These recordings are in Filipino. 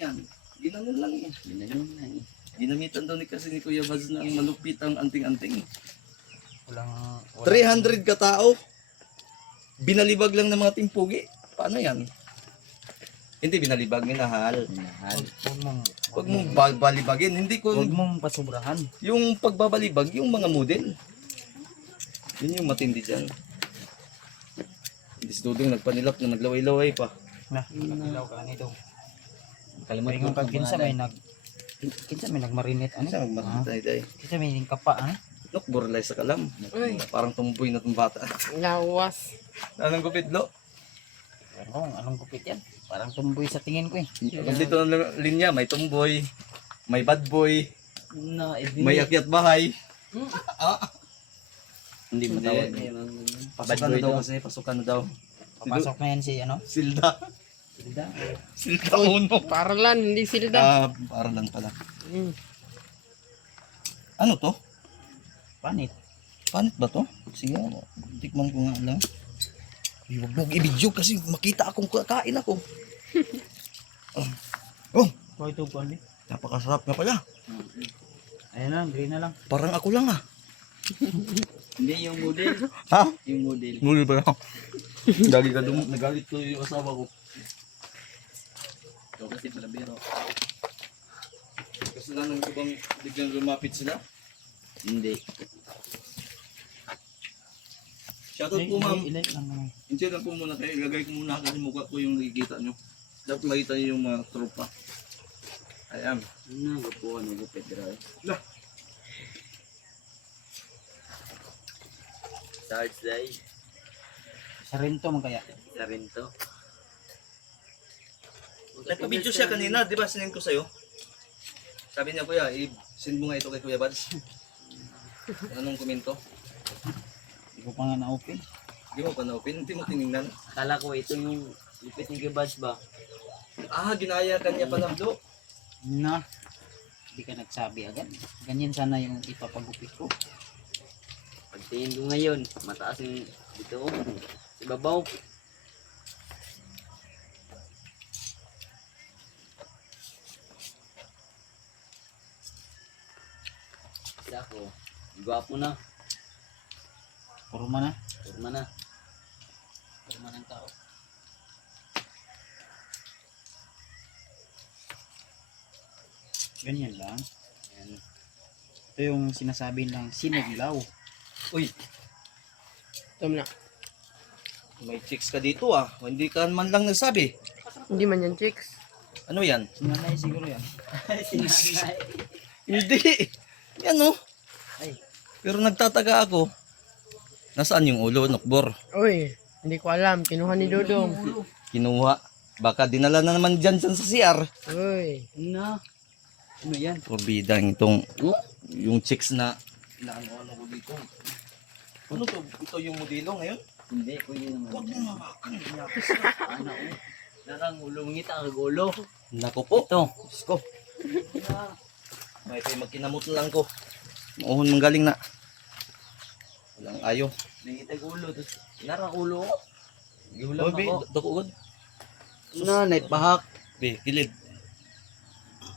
Yan. Ginanon lang eh. Ginanon lang eh. Ginamitan daw ni kasi ni Kuya Baz ng malupit ang anting-anting. Walang 300 katao. Binalibag lang ng mga timpugi. Paano yan? Hindi binalibag, minahal. minahal. Huwag mong balibagin. Hindi ko, Huwag mong pasubrahan. yung pagbabalibag, yung mga model. Yun yung matindi dyan. Hindi si Dudong nagpanilap na naglaway-laway pa. Na, nakilaw ka nito. Kalimutan Kung ko kinsa may nagmarinate ano? Kasi magmatay tayo. Kinsa may kapa ano? Nok, burlay sa kalam. Uy. Parang tumboy na itong bata. Lawas. Anong gupit, Lo? Pero anong gupit yan? Parang tumboy sa tingin ko eh. Dito ang linya, may tumboy, may bad boy, Na, may akyat bahay. hindi mo tawag. Pasukan na daw kasi, pasukan na daw. Papasok na yan si ano? Silda. Silda. Silda uno. Paralan, hindi silda. Para lang pala. Mm. Ano to? Panit. Panit ba to? Sige, tikman ko nga lang. Ay, wag mo i-video kasi makita akong kakain ako. Oh, Oh, ito panit. napakasarap nga pala. Ayan na, green na lang. Parang ako lang ah. Hindi yung model. Ha? Yung model. Muli ba lang? Galit ka dum, nagalit ko yung asawa ko. Ito kasi palabiro. Kasalanan ko bang biglang lumapit sila? Hindi. Shoutout po ma'am. Ilike lang naman. Hindi lang po muna kayo. Ilagay ko muna kasi mukha ko yung nakikita nyo. Dapat makita nyo yung mga tropa. Ayan. Ano, gapuan, magupit dira. Lah. Sarge day. Sa Rinto man kaya? Sa Rinto. Nagpa-video siya kanina, di ba? Sinend ko sa'yo. Sabi niya, kuya, i-send mo nga ito kay Kuya Bads. Anong komento? Hindi ko pa nga na-open. Hindi mo pa na-open, hindi mo tinignan. Akala ko ito yung lipit ni Gabas ba? Ginaya kanya pala, Blo. Na. Hindi ka nagsabi agad. Ganyan sana yung ipapagupit ko. Pagtingin ko ngayon, mataas yung dito. Ibabaw. Isa ko. Gwapo na. Forma na. Forma na. Forma ng tao. Ganyan lang. Yan. Ito yung sinasabi lang sinaglaw. Uy, Ito na. may chicks ka dito ah. Hindi ka man lang nagsabi. Hindi man yan, chicks. Ano yan? Sinanay siguro yan. Sinanay. Hindi. Yan oh. Ay. Pero nagtataga ako. Nasaan yung ulo, Nokbor? Uy, hindi ko alam. Kinuha ni Dodong. Kinuha. Baka dinala na naman dyan sa CR. Uy. Na. Ano yan? Porbida itong yung chicks na inaano-ano ko dito. Ano to? Ito yung modelo ngayon? Hindi, kuya naman. Huwag mong hawakan. Yapis ka. Ano oh. Narang ulo ngita ang ulo. Naku po. Ito. Diyos ko. May tayo magkinamot lang ko. Mauhon mong galing na. Walang ayo. Nangitag ulo. Narang ulo. Gihulam Oy, be, ako. dakugod. Na, naipahak. Be, kilid.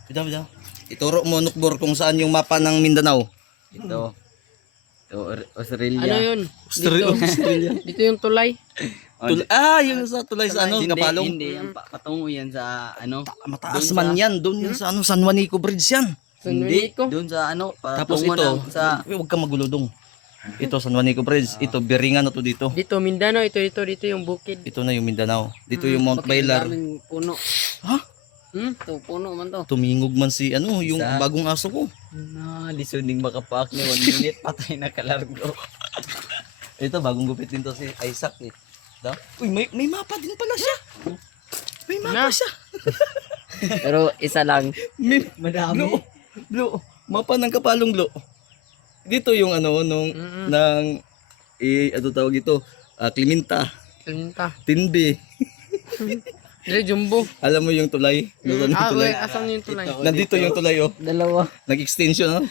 Bida. Ituro mo, Nukbor, kung saan yung mapa ng Mindanao. Ito. Ito, Australia. Ano yun? Australia. Dito yung tulay. Yung sa tulay sa ano, Kapalong. Hindi, ang patungo yan sa ano. Mataas Doon man sa- yan. Doon yan sa ano, San Juanico Bridge yan. Hindi, Sunwiko. doon sa ano. Tapos patungo ito, ng sa huwag kang magulodong. Ito, San Juanico Bridge. Ito, Biringan na to dito. Dito, Mindanao. Ito yung bukid. Ito na yung Mindanao. Dito yung Mount Bailar. daming puno. Ha? Ito, puno man to. Tumingog man si ano, yung Sa- bagong aso ko. Na, lisoding makapak ni 1 minute. Patay na kalargo. Ito, bagong gupit din to si Isaac eh. Da? Uy, may mapa din pala siya. May mapa Na. siya. Pero isa lang. May, Madami. Blue, mapa ng Kapalong, Blue. Dito yung ano, nung, ng, ano tawag ito, Clementa, Talinta. Tinbe. Dito, Jumbo. Alam mo yung tulay? Nasaan yung tulay? Uy, asan yung tulay? Nandito yung tulay, oh. Dalawa. Nag-extension, oh.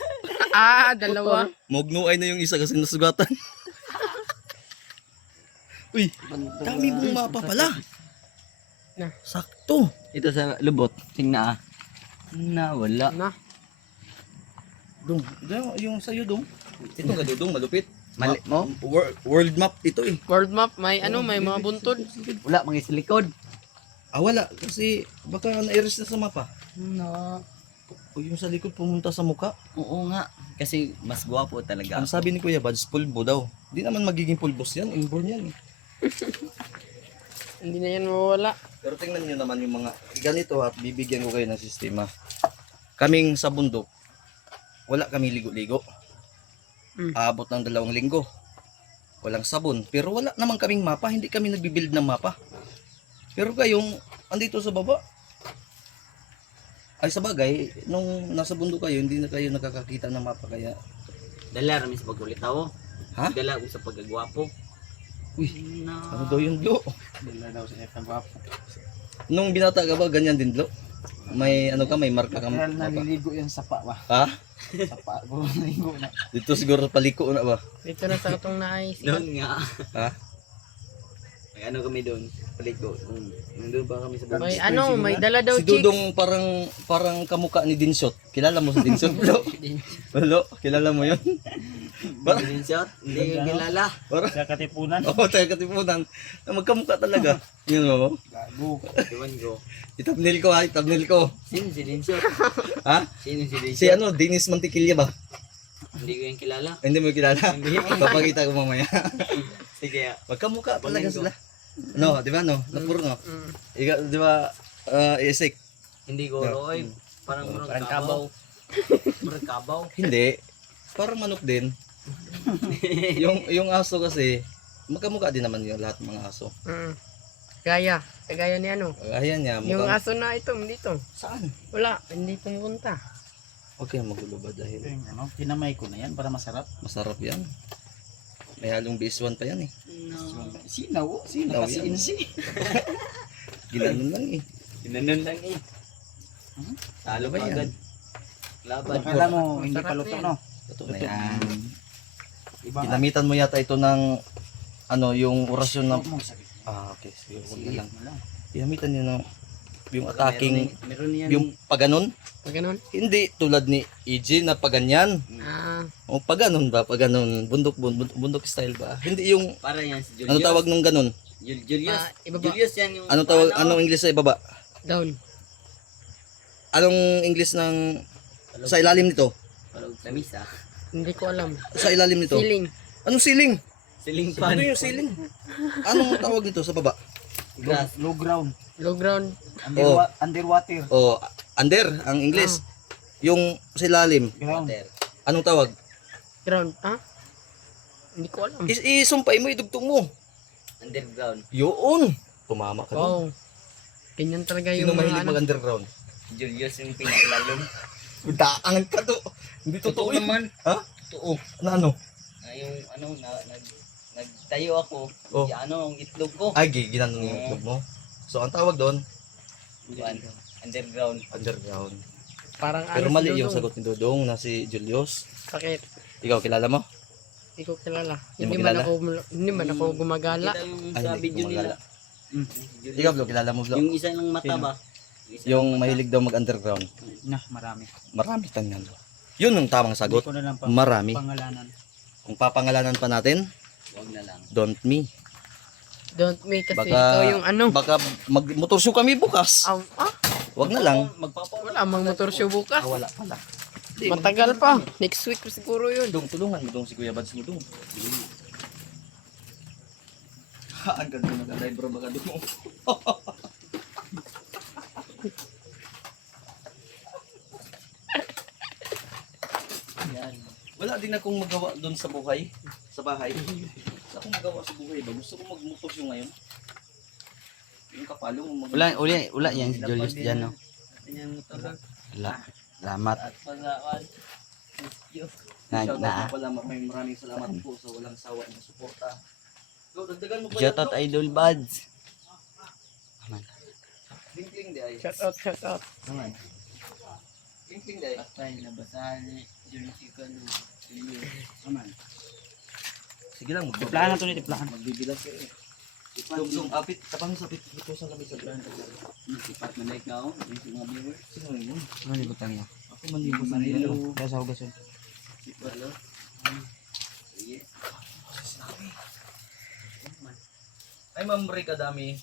Dalawa. Mognuay na yung isa kasi nasugatan. Uy, dami mong mapa pala. Sakto. Ito sa lubot. Tingnan ah. Wala. Na. Dong, yung sa'yo dong. Ito nga dong, malupit. Mali mo? World map ito eh. World map, may may mga buntod. Wala, mga sa likod. Wala. Kasi baka na-erase na sa mapa. No. O yung sa likod pumunta sa muka. Oo nga. Kasi mas gwapo talaga. Ang sabi ni Kuya Bads, pulbo daw. Di naman magiging pulbos yan. Inborn yan eh. Hindi na yan mawala. Pero tingnan nyo naman yung mga ganito at bibigyan ko kayo ng sistema. Kaming sa bundok, wala kami ligo-ligo. Aabot ng 2 linggo. Walang sabon. Pero wala naman kaming mapa. Hindi kami nagbibuild ng mapa. Pero kayong andito sa baba. Ay sa bagay, nung nasa bundok kayo, hindi na kayo nakakakita ng mapa. Kaya, Dala rami sa pagkulit ako. Ha? Dala ko sa pagkagwapo. uy, No. ano daw yung Blo? Dala daw sa efang gwapo. Nung binata ka ba, ganyan din Blo? May ano ka, may marka ka Kaya mapa. naliligo yung sapa ba? Ha? Sapa, bro, naliligo na. Dito siguro paliko na ba? Dito na sa itong naayos. Doon nga. Ha? May ano kami doon. Palit ko. Nandun pa kami sa bundok. May may dala daw Si chicks. Dudong parang kamukha ni Dinshot. Kilala mo si Dinshot Blo? Blo, kilala mo yun? Hindi shot. Hindi ko kilala. Parang, Sa katipunan. oo, tayo katipunan. Na magkamukha talaga. Yun mo? Gago. Iwan ko. Itabnil ko ha, itabnil ko. Sino si Dinshot? Ha? Sino si Dinshot? Si ano, Dennis Mantikilya ba? Hindi ko yung kilala. Hindi mo kilala? Papakita ko mamaya. Sige. Magkamukha talaga sila. No, di ba no? Napuro no? Ikaw, di ba, Isik? Hindi ko roy. Parang murang kabaw. Murang kabaw. Hindi. Parang manok din. yung aso kasi, magkamukha din naman yung lahat ng mga aso. Gaya. Kagaya ni ano. Ayan niya, Yung mukhang... aso na ito, dito. Saan? Wala, hindi pumunta. Huwag kayong magulo ba dahil Ano, kinamay ko na yan para masarap. masarap yan. May halong BS1 pa yan eh. Sinaw. Sinaw yan. Nakasi-insi. Ginanon lang eh. Ginanon lang eh. Talo Ano ba ba yan? agad? Laban. Akala mo, hindi Masarap pa luto, yan. no? Ito na yan. Iba nga. Ginamitan mo yata ito ng ano, yung orasyon na... Huwag mong sakit. Okay, sige, huwag na Sige lang. mo lang. Ginamitan niyo ng yung attacking, Meron yan. yung paganon. Pag ganun. Hindi tulad ni EJ na paganyan. O paganon ba? Paganon. Bundok style ba? Hindi yung, Para yan si Julius. ano tawag nung ganon? Julius. Ibaba. Julius yan yung... Anong tawag, anong English sa ibaba? Down. Anong English ng, sa ilalim nito? Palog sa misa. Hindi ko alam. Sa ilalim nito? Ceiling. Anong ceiling? Siling pan. Ito yung ceiling. Anong tawag nito sa baba? Grass. Low ground. Low ground. Underwater. O, under, ang English. Yung sa ilalim, Ground. Water. anong tawag? Ground. Ha? Hindi ko alam. Isumpay mo, idugtong mo. Underground. Yun! Tumama ka doon. Wow. Ganyan talaga Sino yung mahilig mga ano. mag-underground? Julius yung pinakailalim. Daangan ka to. Hindi totoo yun. naman. Ha? Totoo. Na ano? Yung nagtayo ako. Oh. Yung ang itlog ko. Ay, ginanon yung itlog mo. So, ang tawag doon, Kuan, underground. underground. Parang Pero ano mali si yung Dudong. sagot ni Dudong na si Julius. Sakit. Ikaw, kilala mo? Hindi ko kilala. Hindi mo Hindi man kilala? hindi man ako gumagala. Kita yung Ay, sa hindi video gumagala. nila. Julius. Ikaw, Blo, kilala mo, Blo? Yung isa ng mata ba? Yung mahilig daw mag-underground. Na, marami. Marami tanyan. Yun ang tamang Hindi sagot. ko na lang Marami. pangalanan. Kung papangalanan pa natin, Huwag na lang. don't me. Don't make kasi Baka, ikaw yung ano. baka mag-motorshow kami bukas. Wag na lang. Wala mang motor show bukas. Wala pala. Matagal pa. Next week siguro yun. Dong, tulungan mo dong si Kuya Bads mo dong. Ha, ang ganda nag-live bro baka dong. Yan. Wala din akong magawa doon sa buhay, sa bahay. Wala akong magawa sa buhay ba? Gusto ko mag-motorshow ngayon. Yung kapalo mo Ula yan si Julius dyan, no? Yan motor lang. Salamat. At pagkawan. Shoutout po pala, maraming salamat po sa walang sawa na suporta. Go, dagdagan mo pa Shoutout yan, Idol Buds. Kling-kling di ay. Shout out, shout out. Naman. Kling-kling di ay. Patay, nabasahan ni Julius Icano. Aman. Sige lang, Tiplahan na to ni tiplahan. magbibilang kayo eh. Sum apit tapang sa pit dito sa labis sa brand. Sipat man like na oh. Yung mga viewers. Sino yun? Ano libutan mo? Ako man yung sa Hello. Kaya sa hugasan. Sipat lo. Sige. Ay Ma'am Rica Dami.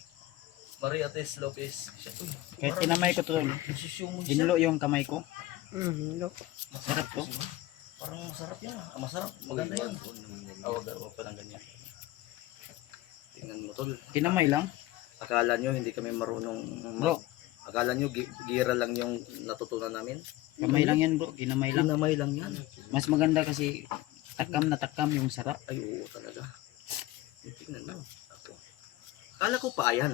Maria Tess Lopez. Siya to. Kahit kinamay ko to. Nasusyong mo siya. Ginulo yung kamay ko. Look. Masarap to. Parang masarap yan. Masarap. Maganda yan. Awag pa lang ganyan. Tingnan mo tol. Kinamay lang. Akala nyo hindi kami marunong Bro. Akala nyo gira lang yung natutunan namin. Kamay lang yan bro. Kinamay lang. Kinamay lang yan. Mas maganda kasi takam na takam yung sarap. Ay oo talaga. Tingnan mo. Ako. Akala ko pa yan.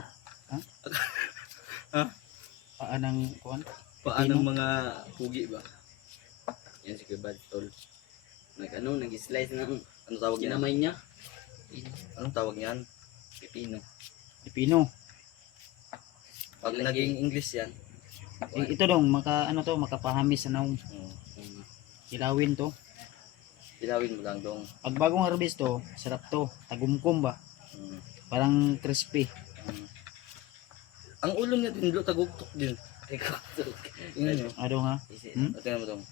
Paanang kuan? Paanong mga pugi ba? Yan si Kuya Tol. Nag-slice ng Ano tawag niyan? ginamay niya. Anong tawag niyan? Pipino. Pipino. Pag naging English yan. Ito dong ano to makapahamis sa naong kilawin to. Dilawin mo lang dong. Pag bagong harvest to, sarap to. Tagumkum ba? Mm. Parang crispy. Mm. Ang ulo niya din, tagugtok din. Tingnan nyo. Ano nga? Tingnan mo dong.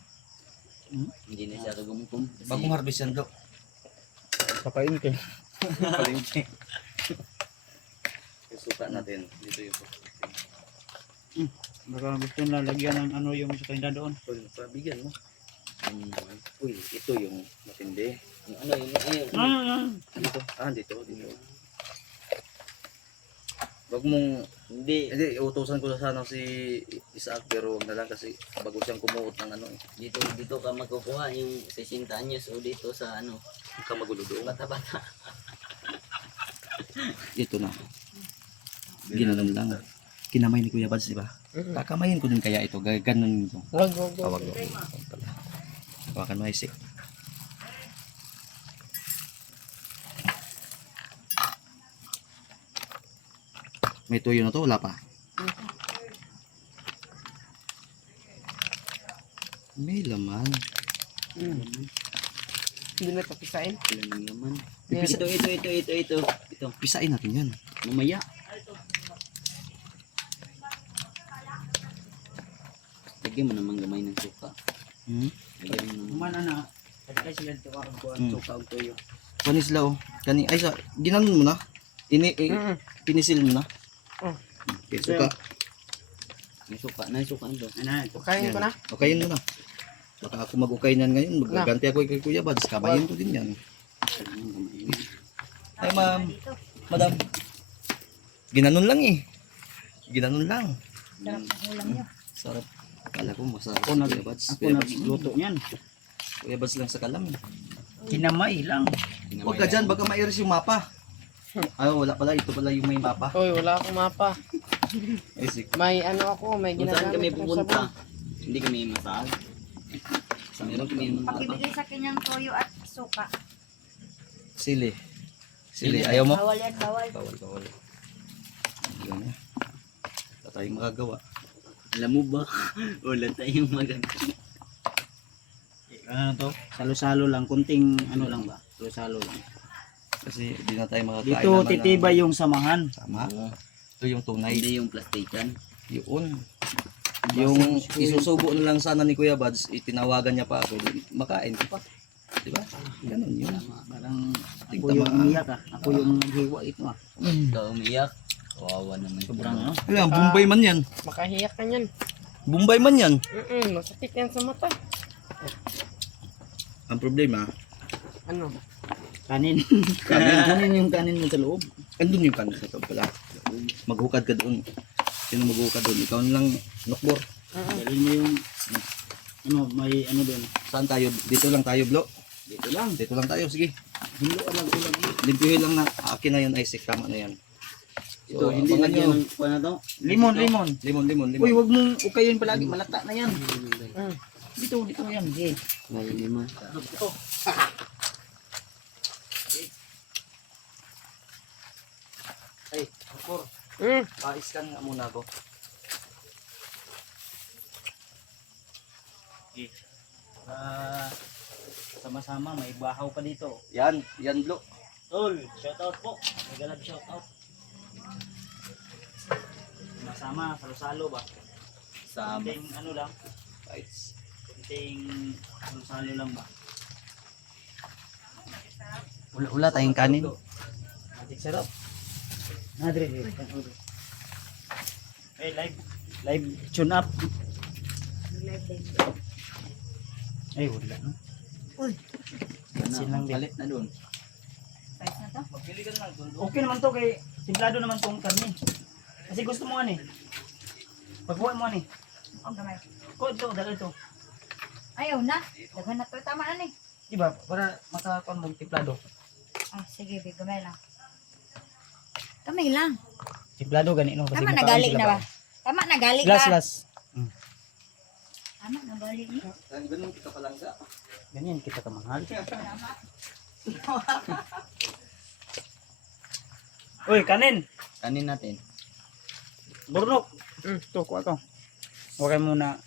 Hindi na siya kagumkum. Bagong harvest yan, Dok. Kapain ko. Palengke. Suka natin. Dito yung Baka gusto nila lagyan ng ano yung sa kanila doon. pabigyan mo. Uy, ito yung matindi. Yung ano, yung Dito. Dito. Wag mong, hindi. hindi, utusan ko sana si Isaac pero wag na lang kasi bago siyang kumuot ng ano eh. Dito ka magkukuha yung 60 anyos o dito sa ano, Huwag ka magulo doon. bata-bata. Ito na. Ginanon lang. Kinamay ni Kuya Bads, di ba? Kakamayin ko din kaya ito. Ganun ito. Wag. Tawag ko. Hawakan mo isik. May tuyo na to, wala pa. May laman. Hindi na tapisain. Ilang naman. Pipisa- Ito. Pisain natin yan. Mamaya. Lagyan mo naman gamay ng suka. Lagyan mo naman. Kumana na. Kasi sila ito ang kuan suka og tuyo. Panisla oh. Ay sa, ginanon mo na? Pinisil mo na? Okay, suka. May suka. May suka ito. Ano ito? Kain ko na. Ukayin mo na. Baka ako mag-ukay niyan ngayon. Magaganti ako kay Kuya Bads. Kamayin ko din yan. Hi ma'am. Madam. Ginanon lang eh. Ginanon lang. Sarap. Kala ko masarap. Ako Kuya Bads. Ako nagluto niyan. Kuya Bads lang sa kalam. Kinamay lang. Huwag ka dyan. Baka ma-iris yung mapa. Ay, wala pala. Ito pala yung may mapa. Hoy, wala akong mapa. Ay, sik. May ano ako, may Kung saan kami ginagamit akong pupunta, sabon. hindi kami masahag. Meron kami Pakibigay sa kanyang toyo at suka. Sili. Sili. Ayaw mo? Bawal yan, bawal. Bawal. Yan na. Wala tayong magagawa. Alam mo ba? Wala tayong magagawa. Ano to? Salo-salo lang. Kunting ano lang ba? Salo-salo lang. Kasi hindi na tayo makakain Dito naman titibay yung samahan. Tama. Ito yung tunay. Hindi yung plastikan. Yun. Yung isusubo na lang sana ni Kuya Bads, itinawagan niya pa ako. Makain ko pa. Diba? Ganun yun. Parang ako Tingtama. yung umiyak ah. Ako yung naghiwa ito ah. Ikaw umiyak. Kawawa naman. Sobrang ano. Ayan, Bombay man yan. Makahiyak ka niyan. Bombay man yan. Masakit yan sa mata. Ang problema, Ano? Kanin. Kanin yung kanin mo sa loob. andun yung kanin sa top pala. Maghukad ka doon. Sino maghukad doon? Ikaw na lang nokbor. Dalhin mo yung ano, may ano doon. Saan tayo? Dito lang tayo, Blo. Dito lang. Dito lang tayo. Sige. Hilo lang ulang. Limpihin lang na. Akin na yan, Isaac. Tama na yan. Ito, hindi abangan lagyan nyo. ng kuha na to. Limon, limon. Limon. Uy, wag mong ukayin palagi. Malata na yan. Dito yan. Okay. May lima. Ay, nokbor. Pa-scan nga muna ako. Sama-sama, may bahaw pa dito. Yan, Blo. Tol, shoutout po. May ganap shoutout. sama-sama, salo-salo ba? Sama. Kunting ano lang, Bites. kunting salo-salo lang ba? Wala tayong kanin. Magic sarap. Nadre. Hey, live tune up. Ay, wala no. Pansin lang din. Palit na dun. Size na to? Magpili ka na lang doon. Okay naman to kay timplado naman tong karne. Kasi gusto mo ani. Pagkuha mo ani. Ang gamay. Ko ito, dala ito. Ayaw na. Daghan na to. Tama na ni. Diba? Para makakuha mo timplado. Ah, sige, big. Gamay lang. Gamay lang. Timplado gani no kasi Tama na makaon galing sila na ba? Tama na galing Last ka. last. Tama na galing ni. Ang ganun kita palangga. Ganyan kita kamahal. Uy, kanin. Kanin natin. Burnok. To, kuha to. Okay muna.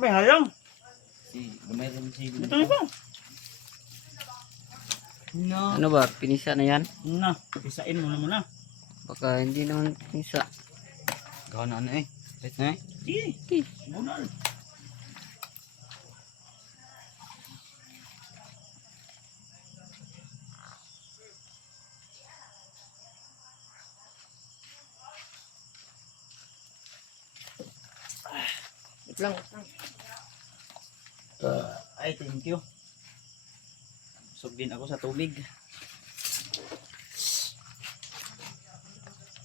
May hayang. Gamay rin si Ito na ito. No. Ano ba? Pinisa na yan? Na, pisain mo na muna. Baka hindi naman pinisa. Gawa na ano eh. Right na eh. Sige. Bunal. Wait lang. Ay, thank you. Busog din ako sa tubig.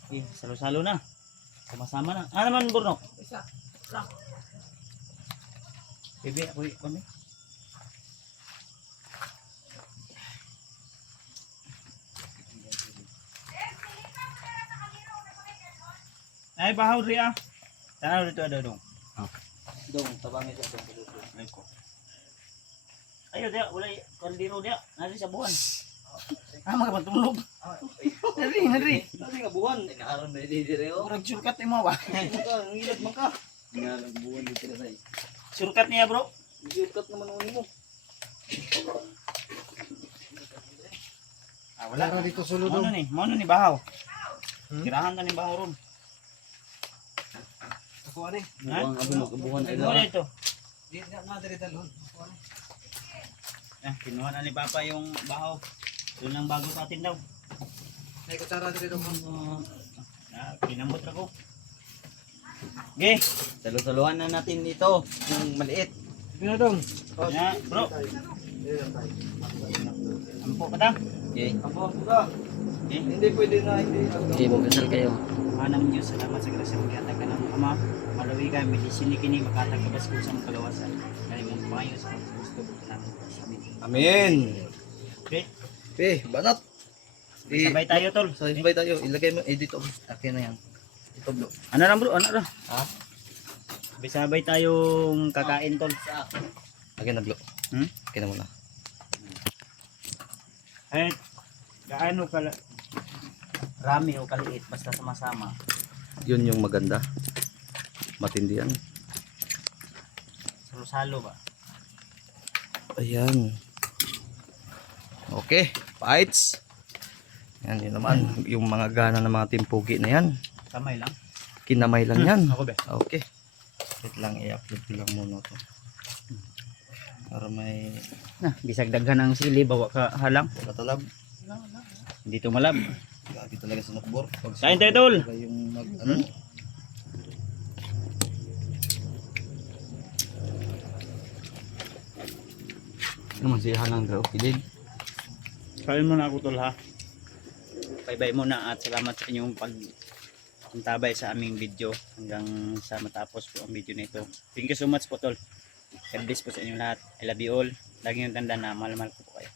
Okay, salo-salo na. Sama-sama na. Ah naman, Burnok. Isa. Lang. Bebe, ako kami. Ay, bahaw rin ah. Tanaw dito ada dong. Dong, tabangin siya doon. Ay ko. Ayo dia, wala kaldero dia. Nari sa buwan. Ah, mga patulog. Nari. Kasi nga buwan. Inaaron na hindi dire oh. Murag surkat mo ba? Ang ilag man ka. Inaaron buwan dito na tayo. Surkat niya, bro. Iukat naman ang mo. Ah, wala. Dito sulod. Mono ni bahaw. Tirahan ta ni bahaw ron. Ako ani. Ha? Buwan ako magkabuhan ay Wala ito. Di na diri dalon. Ah, kinuha na ni Papa yung bahaw. Yun lang bago sa atin daw. May kutsara diri dong. Ah, kinamot ako. Okay. Salo-saluhan na natin ito. Yung maliit. Pino dong. Ya, bro. Ampo pa ta. Okay. Ako ka. Hindi pwede na hindi. Hindi, magkasal kayo. Manang Diyos, salamat sa grasya mo kaya ka ng Ama. Malawi ka, medisini kini, makatagkabas ko sa mga kalawasan. Kaya mong payo sa gusto ko namin. Amen. Okay? Banat. Sabay tayo, tol. So, sabay tayo. Ilagay mo dito. Akin na yan. Ito bro. Ano lang, bro? Ano lang? Ha? Sabay tayong kakain, tol. Akin na bro. Hmm? Akin na muna. Eh, gaano kala rami o kaliit, basta sama-sama. Yun yung maganda. Matindi yan. Salo-salo ba? Ayan. Okay. Fights. Yan yun naman. Yung mga gana ng mga timpugi na yan. Kamay lang. Kinamay lang yan. Ako ba? Okay. Wait lang. I-upload ko lang muna to. Para may Na, bisag daghan ang sili, bawa ka halang. katalab. Hindi to malab. Gagi talaga sa nukbor. Pag Kain tayo, tol. talaga yung mag, ano? Naman siya hanang draw. Kilid. Kain mo na ako, tol, ha. Bye-bye muna at salamat sa inyong pagtabay sa aming video hanggang sa matapos po ang video na ito. Thank you so much po, tol. God bless po sa inyong lahat. I love you all. Lagi yung tanda na mahal-mahal ko po kayo.